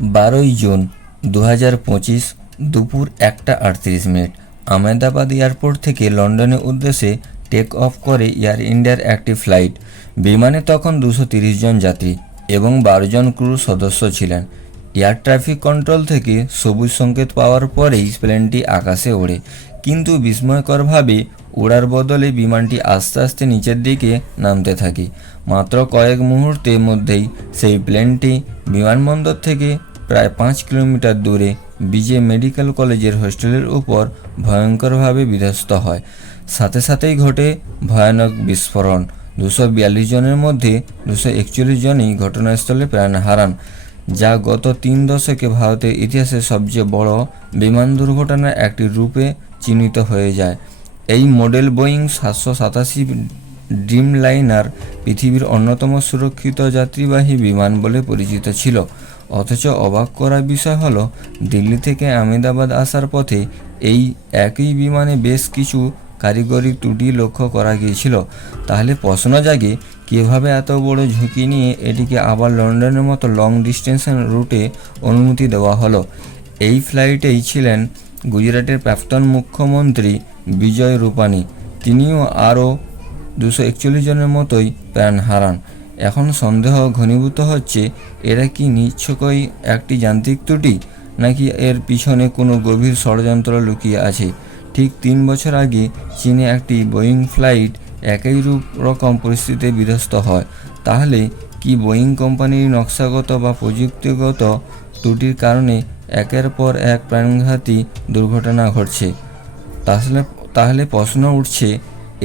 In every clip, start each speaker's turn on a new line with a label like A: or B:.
A: বারোই জুন দু পঁচিশ দুপুর একটা আটত্রিশ মিনিট। আহমেদাবাদ এয়ারপোর্ট থেকে লন্ডনের উদ্দেশ্যে টেক অফ করে এয়ার ইন্ডিয়ার একটি ফ্লাইট। বিমানে তখন দুশো জন যাত্রী এবং বারো জন ক্রু সদস্য ছিলেন। এয়ার ট্রাফিক কন্ট্রোল থেকে সবুজ সংকেত পাওয়ার পরেই প্লেনটি আকাশে ওড়ে। কিন্তু বিস্ময়করভাবে ওড়ার বদলে বিমানটি আস্তে আস্তে নিচের দিকে নামতে থাকে। মাত্র কয়েক মুহূর্তের মধ্যেই সেই প্লেনটি বিমানবন্দর থেকে প্রায় পাঁচ কিলোমিটার দূরে বিজে মেডিকেল কলেজের হোস্টেলের উপর ভয়ঙ্করভাবে বিধ্বস্ত হয়। সাথে সাথেই ঘটে ভয়ানক বিস্ফোরণ। দুশো বিয়াল্লিশ জনের মধ্যে দুশো একচল্লিশ জনই ঘটনাস্থলে প্রাণ হারান, যা গত তিন দশকে ভারতের ইতিহাসে সবচেয়ে বড় বিমান দুর্ঘটনার একটি রূপে চিহ্নিত হয়ে যায়। এই মডেল বোয়িং সাতশো সাতাশি ড্রিম লাইনার পৃথিবীর অন্যতম সুরক্ষিত যাত্রীবাহী বিমান বলে পরিচিত ছিল। অথচ অবাক করার বিষয় হলো, দিল্লি থেকে আহমেদাবাদ আসার পথে এই একই বিমানে বেশ কিছু কারিগরি ত্রুটি লক্ষ্য করা গিয়েছিল। তাহলে প্রশ্ন জাগে, কীভাবে এত বড় ঝুঁকি নিয়ে এটিকে আবার লন্ডনের মতো লং ডিস্টেন্স রুটে অনুমতি দেওয়া হলো? এই ফ্লাইটেই ছিলেন গুজরাটের প্রাক্তন মুখ্যমন্ত্রী বিজয় রূপানি। তিনিও আরও দুশো একচল্লিশ জনের মতোই প্রাণ হারান। এখন সন্দেহ ঘনীভূত হচ্ছে, এরা কি নিচ্ছকই একটি যান্ত্রিক ত্রুটি, নাকি এর পিছনে কোনো গভীর ষড়যন্ত্র লুকিয়ে আছে? ঠিক তিন বছর আগে চীনে একটি বোয়িং ফ্লাইট একই রূপ রকম পরিস্থিতিতে বিধ্বস্ত হয়। তাহলে কি বোয়িং কোম্পানির নকশাগত বা প্রযুক্তিগত ত্রুটির কারণে একের পর এক প্রাণঘাতী দুর্ঘটনা ঘটছে? তাহলে তাহলে প্রশ্ন উঠছে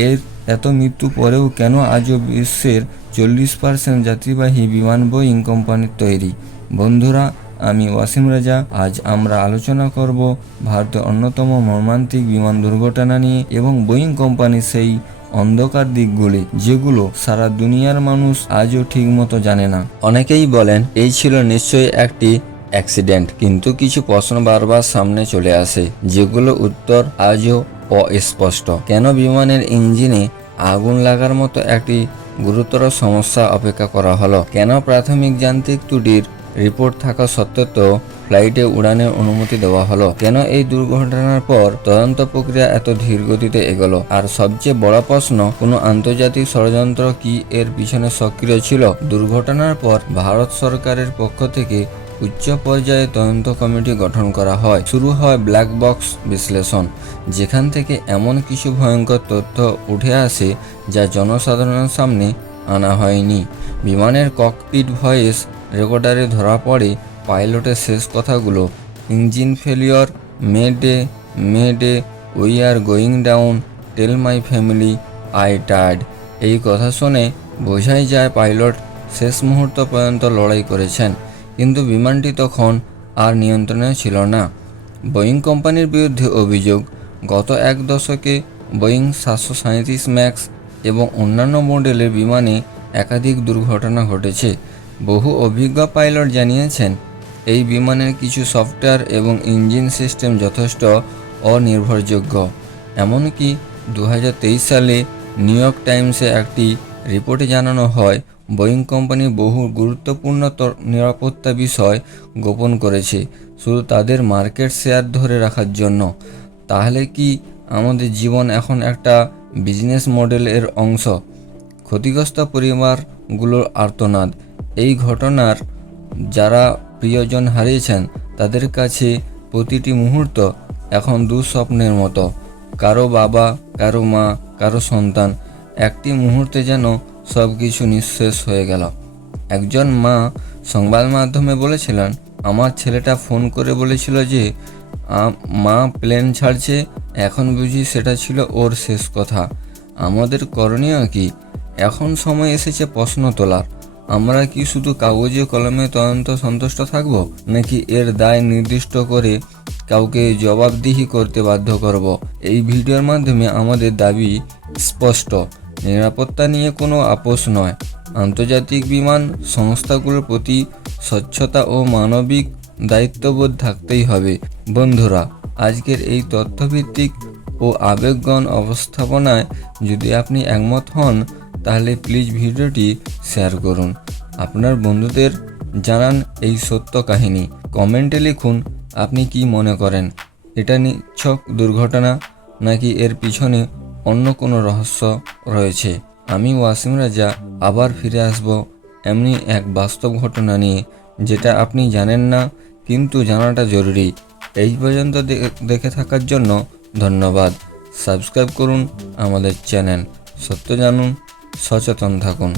A: এর এত মৃত্যু পরেও কেন আজও বিশ্বের চল্লিশ পার্সেন্ট যাত্রীবাহী বিমান বোয়িং কোম্পানির তৈরি? বন্ধুরা, আমি ওয়াসিম রাজা। আজ আমরা আলোচনা করব ভারতের অন্যতম মর্মান্তিক বিমান দুর্ঘটনা নিয়ে এবং বোয়িং কোম্পানির সেই অন্ধকার দিকগুলি, যেগুলো সারা দুনিয়ার মানুষ আজও ঠিকমতো জানে না। অনেকেই বলেন, এই ছিল নিশ্চয়ই একটি অ্যাক্সিডেন্ট, কিন্তু কিছু প্রশ্ন বারবার সামনে চলে আসে, যেগুলো উত্তর আজও অস্পষ্ট। কেন বিমানের ইঞ্জিনে আগুন লাগার মতো একটি গুরুতর সমস্যা অপেক্ষা করা হলো? কেন প্রাথমিক যান্ত্রিক ত্রুটির রিপোর্ট থাকা সত্ত্বেও ফ্লাইটে উড়ানের অনুমতি দেওয়া হলো? কেন এই দুর্ঘটনার পর তদন্ত প্রক্রিয়া এত ধীর গতিতে এগোলো? আর সবচেয়ে বড় প্রশ্ন, কোনো আন্তর্জাতিক ষড়যন্ত্র কি এর পিছনে সক্রিয় ছিল? দুর্ঘটনার পর ভারত সরকারের পক্ষ থেকে উচ্চ পর্যায়ে তদন্ত কমিটি গঠন করা হয়। শুরু হয় ব্ল্যাক বক্স বিশ্লেষণ, যেখান থেকে এমন কিছু ভয়ঙ্কর তথ্য উঠে আসে যা জনসাধারণের সামনে আনা হয়নি। বিমানের ককপিট ভয়েস রেকর্ডারে ধরা পড়ে পাইলটের শেষ কথাগুলো, engine failure mayday mayday we are going down tell my family I tired এই কথা শুনে বোঝাই যায় পাইলট শেষ মুহূর্ত পর্যন্ত লড়াই করেছেন। কিন্তু বিমানটি তখন আর নিয়ন্ত্রণে ছিল না। বোয়িং কোম্পানির বিরুদ্ধে অভিযোগ, গত এক দশকে বোয়িং সাতশো সাঁত্রিশ ম্যাক্স এবং অন্যান্য মডেলের বিমানে একাধিক দুর্ঘটনা ঘটেছে। বহু অভিজ্ঞ পাইলট জানিয়েছেন, এই বিমানের কিছু সফটওয়্যার এবং ইঞ্জিন সিস্টেম যথেষ্ট অনির্ভরযোগ্য। এমনকি দু হাজার তেইশ সালে নিউ ইয়র্ক টাইমসে একটি রিপোর্টে জানানো হয় বোয়িং কোম্পানি বহু গুরুত্বপূর্ণ নিরাপত্তা বিষয় গোপন করেছে। শুধু তাদের মার্কেট শেয়ার ধরে রাখার জন্য। তাহলে কি আমাদের জীবন এখন একটা বিজনেস মডেলের অংশ? ক্ষতিগ্রস্ত পরিবারগুলোর আর্তনাদ। এই ঘটনার যারা প্রিয়জন হারিয়েছেন, তাদের কাছে প্রতিটি মুহূর্ত এখন দুঃস্বপ্নের মতো। কারও বাবা, কারও মা, কারও সন্তান, একটি মুহূর্তে যেন সব কিছু নিঃশেষ হয়ে গেল। একজন মা সংবাদ মাধ্যমে বলেছিলেন, আমার ছেলেটা ফোন করে বলেছিল যে মা প্লেন ছাড়ছে, এখন বুঝি সেটা ছিল ওর শেষ কথা। আমাদের করণীয় কি? এখন সময় এসেছে প্রশ্ন তোলার। আমরা কি শুধু কাগজে কলমে তদন্ত সন্তুষ্ট থাকব, নাকি এর দায় নির্দিষ্ট করে কাউকে জবাবদিহি করতে বাধ্য করব? এই ভিডিওর মাধ্যমে আমাদের দাবি স্পষ্ট। নিরাপত্তা নিয়ে কোনো আপোষ নয়। আন্তর্জাতিক বিমান সংস্থাগুলোর প্রতি স্বচ্ছতা ও মানবিক দায়িত্ববোধ থাকতেই হবে। বন্ধুরা, আজকের এই তথ্যভিত্তিক ও আবেগগণ অবস্থাপনায় যদি আপনি একমত হন, তাহলে প্লিজ ভিডিওটি শেয়ার করুন। আপনার বন্ধুদের জানান এই সত্য কাহিনী। কমেন্টে লিখুন, আপনি কি মনে করেন? এটা নিচ্ছক দুর্ঘটনা নাকি এর পিছনে অন্য কোনো রহস্য? রয়েছে। আমি ওয়াসিম রাজা, আবার ফিরে আসব। এমনি এক বাস্তব ঘটনা নিয়ে, যেটা আপনি জানেন না, কিন্তু জানাটা জরুরি। এই পর্যন্ত দেখে থাকার জন্য ধন্যবাদ। সাবস্ক্রাইব করুন আমাদের চ্যানেল। সত্য জানুন, সচেতন থাকুন।